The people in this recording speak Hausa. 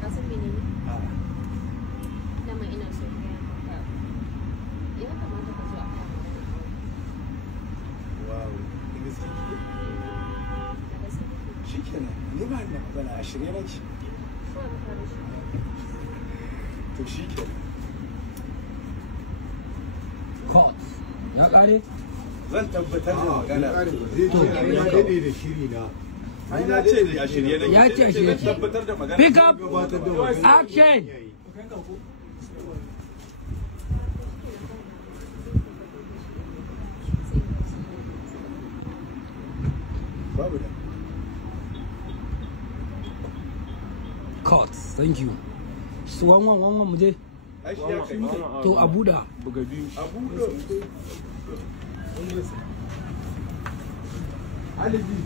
Ka san menene? Dama ina so ka maka. Ina kamata ka zo a kan magana aure. Wow, shikenan, ni ba da magana a shirye nake. To shikenan. Court. Ya kare? Zan tabbatar da magana. Ya dade da shiri na. Ai na ce a shirye nake. Ya ce a shirye. Tabbatar da magana. Pick up. Action. Babu da. Court. Thank you. So one mu je. Ai shi ya kai. To Abuda. Buga biyu. Abuda. Alibi.